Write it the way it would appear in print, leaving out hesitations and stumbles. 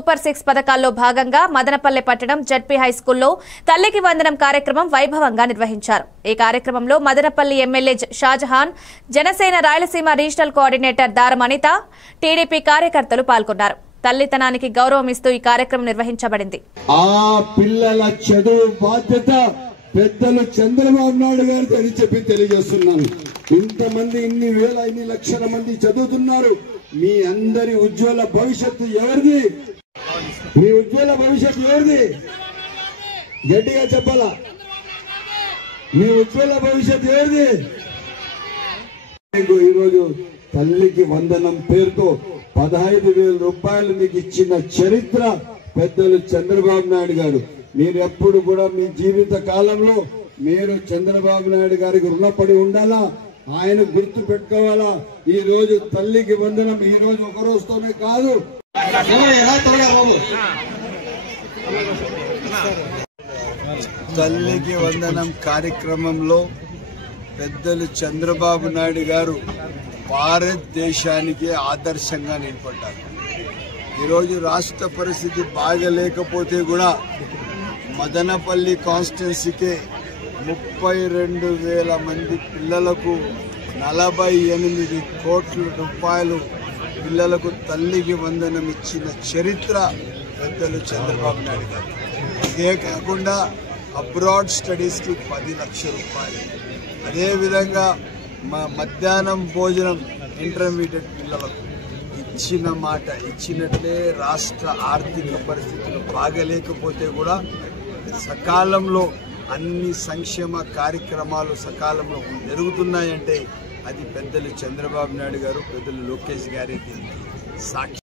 Super 6 పథకాల్లో భాగంగా మదనపల్లె పట్టణం జడ్పీ హై స్కూల్లో తల్లికి వందనం కార్యక్రమం వైభవంగా నిర్వహించారు. ఈ కార్యక్రమంలో Madanapalle MLA Shahjahan, Janasena Rayalaseema regional coordinator Daram Anitha, TDP కార్యకర్తలు పాల్గొన్నారు. తల్లితనానికి గౌరవం ఇస్తూ ఈ కార్యక్రమం నిర్వహించబడింది. ఆ పిల్లల చదువు బాధ్యత పెద్దలు చంద్రబాబు నాయుడు గారికి అని చెప్పి తెలియజేస్తున్నాను. ఇంతమంది ఇన్ని వేల ఇన్ని లక్షల మంది చదువుతున్నారు. మీ అందరి ఉజ్వల భవిష్యత్తు ఎవరిది? మీ ఉజ్వల భవిష్యత్తు ఎవరిది? గట్టిగా చెప్పాలా? మీ ఉజ్వల భవిష్యత్తు ఎవరిది? ఈరోజు తల్లికి వందనం పేరుతో 15,000 రూపాయలు మీకు ఇచ్చిన చరిత్ర పెద్దలు చంద్రబాబు నాయుడు గారు. మీరెప్పుడు కూడా మీ జీవిత కాలంలో మీరు చంద్రబాబు నాయుడు గారికి రుణపడి ఉండాలా, ఆయన గుర్తు పెట్టుకోవాలా. ఈ రోజు తల్లికి వందనం ఈ రోజు ఒక రోజుతోనే కాదు. తల్లికి వందనం కార్యక్రమంలో పెద్దలు చంద్రబాబు నాయుడు గారు భారతదేశానికి ఆదర్శంగా నిలబడ్డారు. ఈరోజు రాష్ట్ర పరిస్థితి బాగలేకపోతే కూడా మదనపల్లి కాన్స్టిట్యున్సీకే 32,000 మంది పిల్లలకు 48 కోట్ల రూపాయలు పిల్లలకు తల్లికి వందనం ఇచ్చిన చరిత్ర పెద్దలు చంద్రబాబు నాయుడు గారు. ఇదే కాకుండా అబ్రాడ్ స్టడీస్కి 10 లక్షల రూపాయలు, అదేవిధంగా మధ్యాహ్నం భోజనం ఇంటర్మీడియట్ పిల్లలకు ఇచ్చిన మాట ఇచ్చినట్లే. రాష్ట్ర ఆర్థిక పరిస్థితులు బాగలేకపోతే కూడా సకాలంలో అన్ని సంక్షేమ కార్యక్రమాలు సకాలంలో జరుగుతున్నాయంటే అది పెద్దలు చంద్రబాబు నాయుడు గారు, పెద్దలు లోకేష్ గారి సాక్షి.